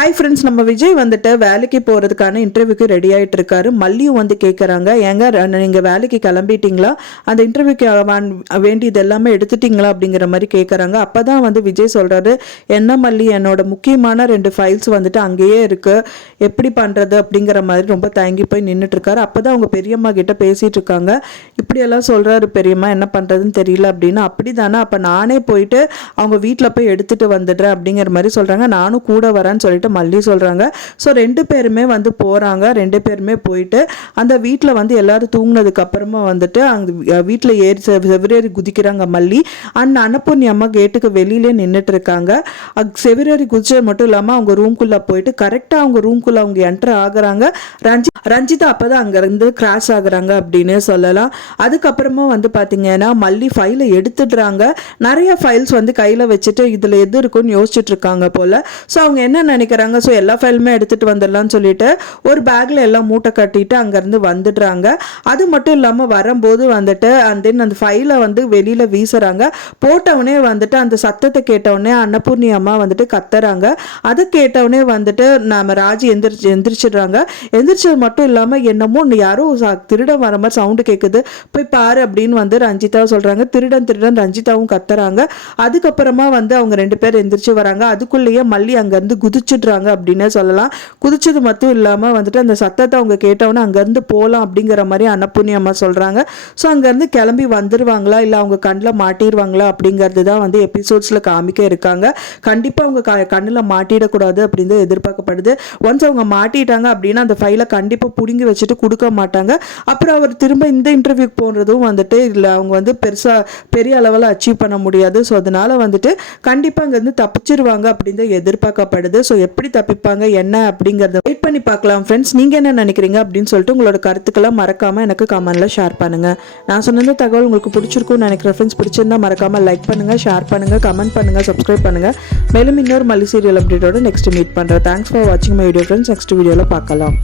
Hi friends, நம்ம விஜய் வந்துட்டு வேலைக்கு போகிறதுக்கான இன்டர்வியூக்கு ரெடி ஆகிட்டு இருக்காரு. மல்லியும் வந்து கேட்குறாங்க, ஏங்க நீங்கள் வேலைக்கு கிளம்பிட்டீங்களா, அந்த இன்டர்வியூக்கு வேண்டியது எல்லாமே எடுத்துட்டீங்களா அப்படிங்கிற மாதிரி கேட்குறாங்க. அப்போ தான் வந்து விஜய் சொல்கிறாரு, என்ன மல்லி, என்னோட முக்கியமான 2 ஃபைல்ஸ் வந்துட்டு அங்கேயே இருக்குது, எப்படி பண்ணுறது அப்படிங்கிற மாதிரி ரொம்ப தயங்கி போய் நின்றுட்டுருக்காரு. அப்போ தான் அவங்க பெரியம்மா கிட்ட பேசிகிட்டு இருக்காங்க. இப்படியெல்லாம் சொல்கிறாரு பெரியம்மா, என்ன பண்ணுறதுன்னு தெரியல அப்படின்னு. அப்படி தானே, அப்போ நானே போயிட்டு அவங்க வீட்டில் போய் எடுத்துகிட்டு வந்துடுறேன் அப்படிங்கிற மாதிரி சொல்கிறாங்க. நானும் கூட வரேன்னு சொல்லிட்டு மல்லி சொல்கிறாங்க. ஸோ 2 பேருமே வந்து போகிறாங்க. 2 பேருமே போயிட்டு அந்த வீட்டில் வந்து எல்லாரும் தூங்கினதுக்கு அப்புறமா வந்துட்டு அங்கே வீட்டில் செவிரேறி குதிக்கிறாங்க மல்லி. அன்னபூர்ணி அம்மா கேட்டுக்கு வெளியிலே நின்றுட்டு இருக்காங்க. செவிரேறி குதிச்சது மட்டும் இல்லாமல் அவங்க ரூம்குள்ளே போயிட்டு கரெக்டாக அவங்க ரூம்குள்ளே அவங்க என்டர் ஆகுறாங்க. ரஞ்சிதா அப்போ தான் அங்கேருந்து கிராஷ் ஆகுறாங்க அப்படின்னு சொல்லலாம். அதுக்கப்புறமா வந்து பார்த்தீங்கன்னா மல்லி ஃபைலை எடுத்துடுறாங்க. நிறைய ஃபைல்ஸ் வந்து கையில் வச்சுட்டு இதில் எது இருக்குன்னு யோசிச்சுட்டு இருக்காங்க போல். ஸோ அவங்க என்ன நினைக்கிறாங்க, ஸோ எல்லா ஃபைலுமே எடுத்துகிட்டு வந்துடலான்னு சொல்லிட்டு ஒரு பேக்கில் எல்லாம் மூட்டை கட்டிட்டு அங்கேருந்து வந்துடுறாங்க. அது மட்டும் இல்லாமல் வரும்போது வந்துட்டு அந்த ஃபைலை வந்து வெளியில் வீசுகிறாங்க. போட்டவுடனே வந்துட்டு அந்த சத்தத்தை கேட்டவுடனே அன்னபூர்ணி அம்மா வந்துட்டு கத்துறாங்க. அதை கேட்டவுடனே வந்துட்டு நம்ம ராஜி எந்திரிச்சிடுறாங்க. எந்திரிச்சது மட்டும் இல்லாமல் என்னமோ யாரோ திருடன் வர மாதிரி சவுண்டு கேட்குது, போய் பாரு அப்படின்னு வந்து ரஞ்சிதா சொல்கிறாங்க. திருடன் ரஞ்சிதாவும் கத்துறாங்க. அதுக்கப்புறமா வந்து அவங்க 2 பேர் எந்திரிச்சு வராங்க. அதுக்குள்ளேயே மல்லி அங்கேருந்து குதிச்சுட்றாங்க அப்படின்னே சொல்லலாம். குதிச்சது மட்டும் இல்லாமல் வந்துட்டு அந்த சத்தத்தை அவங்க கேட்டவுடனே அங்கேருந்து போகலாம் அப்படிங்கிற மாதிரி அன்னபூர்ணி அம்மா சொல்கிறாங்க. ஸோ அங்கேருந்து கிளம்பி வந்துடுவாங்களா இல்லை அவங்க கண்ணில் மாட்டிடுவாங்களா அப்படிங்கிறது தான் வந்து எபிசோட்ஸில் காமிக்க இருக்காங்க. கண்டிப்பாக அவங்க கண்ணில் மாட்டிடக்கூடாது அப்படின்னு எதிர்பார்க்கப்படுது. ஒன்ஸ் அவங்க மாட்டிட்டாங்க அப்படின்னா அந்த ஃபைலை கண்டிப்பாக பிடுங்கி வச்சுட்டு கொடுக்க மாட்டாங்க. அப்புறம் அவர் திரும்ப இந்த இன்டர்வியூக்கு போகிறதும் வந்துட்டு இல்லை அவங்க வந்து பெரிய அளவில் அச்சீவ் பண்ண முடியாது. ஸோ அதனால வந்துட்டு கண்டிப்பாக அங்கேருந்து தப்பிச்சிருவாங்க அப்படின்னு எதிர்பார்க்கப்படுது. ஸோ எப்படி தப்பிப்பாங்க என்ன அப்படிங்கிறத வெயிட் பண்ணி பார்க்கலாம் ஃப்ரெண்ட்ஸ். நீங்கள் என்ன நினைக்கிறீங்க அப்படின்னு சொல்லிட்டு உங்களோட கருத்துக்கெல்லாம் மறக்காமல் எனக்கு கமெண்ட்டில் ஷேர் பண்ணுங்கள். நான் சொன்ன தகவல் உங்களுக்கு பிடிச்சிருக்கும்னு நினைக்கிறேன் ஃப்ரெண்ட்ஸ். பிடிச்சிருந்தா மறக்காமல் லைக் பண்ணுங்கள், ஷேர் பண்ணுங்கள், கமெண்ட் பண்ணுங்கள், சப்ஸ்கிரைப் பண்ணுங்கள். மேலும் இன்னொரு மல்லி சீரியல் அப்டேட்டோட நெக்ஸ்ட் மீட் பண்ணுறேன். தேங்க்ஸ் ஃபார் வாட்சிங் மை வீடியோ ஃப்ரெண்ட்ஸ். நெக்ஸ்ட் வீடியோவில் பார்க்கலாம்.